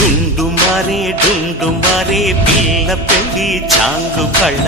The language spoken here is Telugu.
డుండు మారే డుండు మారే పిల్ల పెళ్ళి చాంగు కళ్ళ